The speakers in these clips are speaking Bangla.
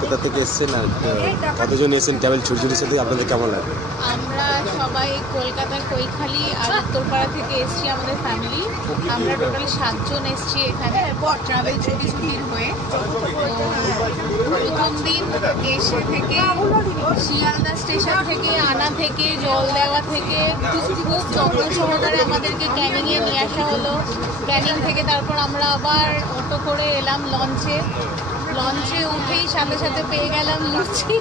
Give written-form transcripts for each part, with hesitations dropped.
কোথা থেকে এসেছেন আর কতজন এসেছেন ট্রাভেল ছুটির সাথে, আপনাদের কেমন লাগে? আমরা সবাই কলকাতার কৈখালি আর উত্তরপাড়া থেকে এসেছি আমাদের ফ্যামিলি। আমরা টোটাল 7 জন এসেছি এখানে ট্রাভেল ছুটির হয়ে। প্রথম দিন এসে থেকে শিয়ালদা স্টেশন থেকে আনা থেকে জল দেওয়া থেকে খুব যত্ন সহকারে আমাদেরকে ক্যানিংয়ে নিয়ে আসা হলো। ক্যানিং থেকে তারপর আমরা আবার অটো করে এলাম লঞ্চে উঠেই সাথে সাথে পেয়ে গেলাম লুচি,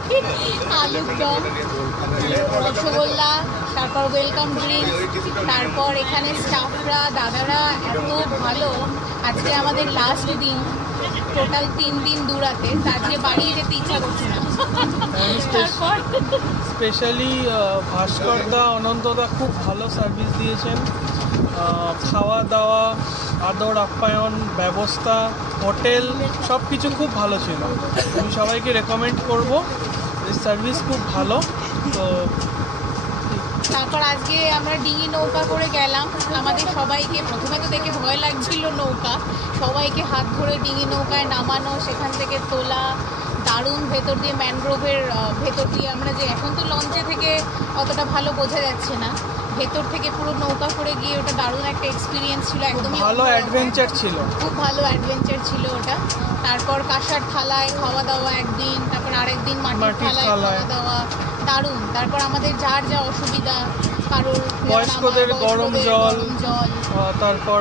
আলুর দম, রসগোল্লা, তারপর ওয়েলকাম ড্রিঙ্কস। তারপর এখানে স্টাফরা দাদারা এত ভালো। আজকে আমাদের লাস্ট দিন, টোটাল 3 দিন দূরাতে, আজকে বাড়ি যেতে ইচ্ছা করছে না। তারপর স্পেশালি ভাস্করদা, অনন্তদা খুব ভালো সার্ভিস দিয়েছেন। খাওয়া দাওয়া, আদর আপ্যায়ন, ব্যবস্থা, হোটেল সব কিছু খুব ভালো ছিল। আমি সবাইকে রেকমেন্ড করব, এই সার্ভিস খুব ভালো। তো তারপর আজকে আমরা ডিঙি নৌকা করে গেলাম। আমাদের সবাইকে প্রথমে তো দেখে ভয় লাগছিল নৌকা, সবাইকে হাত ধরে ডিঙি নৌকায় নামানো, সেখান থেকে তোলা, দারুণ ভেতর দিয়ে ম্যানগ্রোভের ভেতর দিয়ে আমরা যে এখন তো লঞ্চে থেকে অতটা ভালো বোঝা যাচ্ছে না, ভেতর থেকে পুরো নৌকা করে গিয়ে ওটা দারুণ একটা এক্সপিরিয়েন্স ছিল। একদমই ভালো অ্যাডভেঞ্চার ছিল, খুব ভালো অ্যাডভেঞ্চার ছিল ওটা। তারপর কাঁসার থালায় খাওয়া দাওয়া একদিন, তারপর আরেকদিন মাটির থালায় খাওয়া দাওয়া, দারুণ। তারপর আমাদের যার যা অসুবিধা, কারোর বয়স্কদের গরম জল, তারপর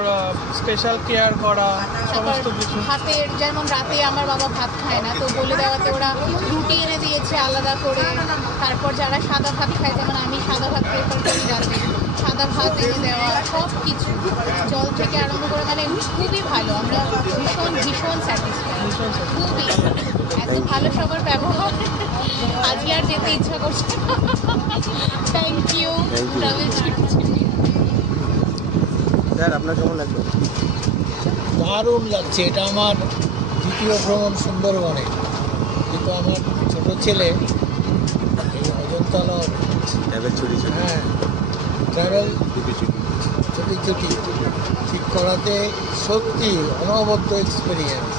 স্পেশাল কেয়ার করা, সমস্ত কিছু। ভাতের, যেমন রাতে আমার বাবা ভাত খায় না, তো বলে দেওয়াতে ওরা রুটি এনে দিয়েছে আলাদা করে। তারপর যারা সাদা ভাত খায়, যেমন আমি সাদা ভাত প্রেফার করি রাতে, সাদা ভাত এনে দেওয়া, সব কিছু জল থেকে আরম্ভ করে, মানে খুবই ভালো। আমরা ভীষণ স্যাটিসফাইড, খুবই এত ভালো সবার ব্যবহার। আজকে আর যেতে ইচ্ছা করছে না। থ্যাংক ইউ ট্রাভেল ছুটি। স্যার আপনার কেমন লাগলো? দারুণ লাগছে। এটা আমার দ্বিতীয় ভ্রমণ সুন্দরবনে, কিন্তু আমার ছোট ছেলে এই অজন্তালা ট্রাভেল ছুটি ট্রাভেল ছুটি ঠিক করাতে সত্যি অনবদ্য এক্সপিরিয়েন্স।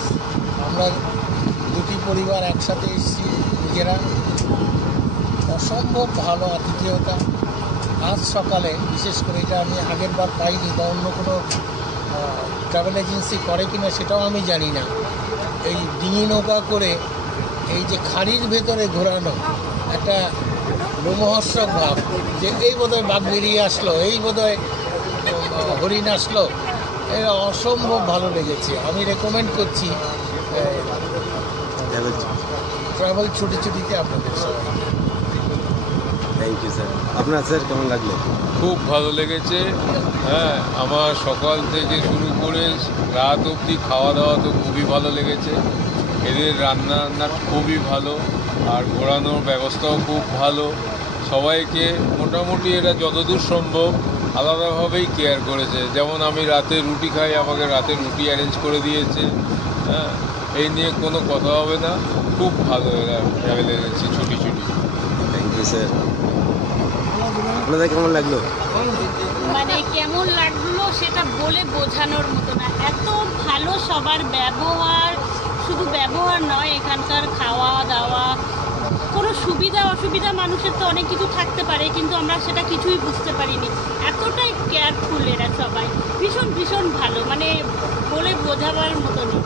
আমরা দুটি পরিবার একসাথে এসেছি, নিজেরা অসম্ভব ভালো আতিথেয়তা। আজ সকালে বিশেষ করে, এটা আমি আগের বার পাইনি বা অন্য কোনো ট্রাভেল এজেন্সি করে কিনা সেটাও আমি জানি না, এই ডিঙি নৌকা করে এই যে খাড়ির ভেতরে ঘোরানো, একটা লোমহর্ষক ভাব যে এই বোধহয় বাঘ বেরিয়ে আসলো, এই বোধহয় হরিণ আসলো, এটা অসম্ভব ভালো লেগেছে। আমি রেকমেন্ড করছি ট্রাভেল ছুটিতে আপনাদের সবাই। Thank you sir. আপনার স্যার কেমন লাগলো? খুব ভালো লেগেছে। হ্যাঁ, আমার সকাল থেকে শুরু করে রাত অবধি খাওয়া দাওয়া তো খুবই ভালো লেগেছে। এদের রান্না খুবই ভালো, আর ঘোরানোর ব্যবস্থাও খুব ভালো। সবাইকে মোটামুটি এরা যতদূর সম্ভব আলাদাভাবেই কেয়ার করেছে। যেমন আমি রাতে রুটি খাই, আমাকে রাতে রুটি অ্যারেঞ্জ করে দিয়েছে। হ্যাঁ, এই নিয়ে কোনো কথা হবে না। খুব ভালো এরা travel agency Chhuti. Thank you sir. আপনাদের কেমন লাগলো? মানে কেমন লাগলো সেটা বলে বোঝানোর মতো না, এত ভালো সবার ব্যবহার। শুধু ব্যবহার নয়, এখানকার খাওয়া দাওয়া, কোনো সুবিধা অসুবিধা মানুষের তো অনেক কিছু থাকতে পারে, কিন্তু আমরা সেটা কিছুই বুঝতে পারিনি। এতটাই কেয়ারফুল এরা সবাই, ভীষণ ভালো, মানে বলে বোঝাবার মতো নেই।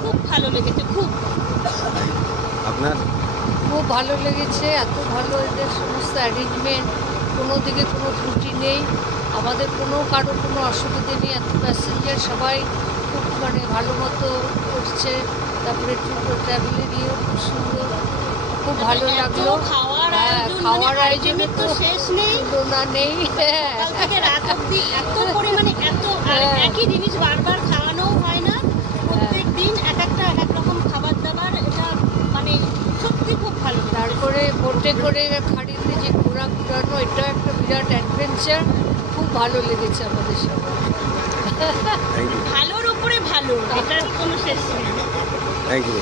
খুব ভালো লেগেছে, খুব। আপনার? খুব ভালো লেগেছে, এত ভালো এদের সমস্ত অ্যারেঞ্জমেন্ট, কোনো দিকে কোনো ত্রুটি নেই, আমাদের কারোর কোনো অসুবিধে নেই। এত প্যাসেঞ্জার সবাই খুব মানে ভালো মতো করছে। তারপরে ট্রাভেলেরিও খুব সুন্দর, খুব ভালো লাগলো। খাওয়ার আয়োজনে তো শেষ নেই, তুলনা নেই। সকাল থেকে রাত অবধি এত পরিমাণে, এত একই জিনিস বারবার খাওয়ানোও হয় না। প্রত্যেক দিন এক রকম খাবার দাবার, এটা মানে সত্যি খুব ভালো। তারপরে বোটে করে খাড়িতে যে ঘোরানো, এটাও একটা বিরাট অ্যাডভেঞ্চার। খুব ভালো লেগেছে আমাদের সবাই। ভালোর উপরে ভালো, এটার কোনো শেষ নেই। Thank you.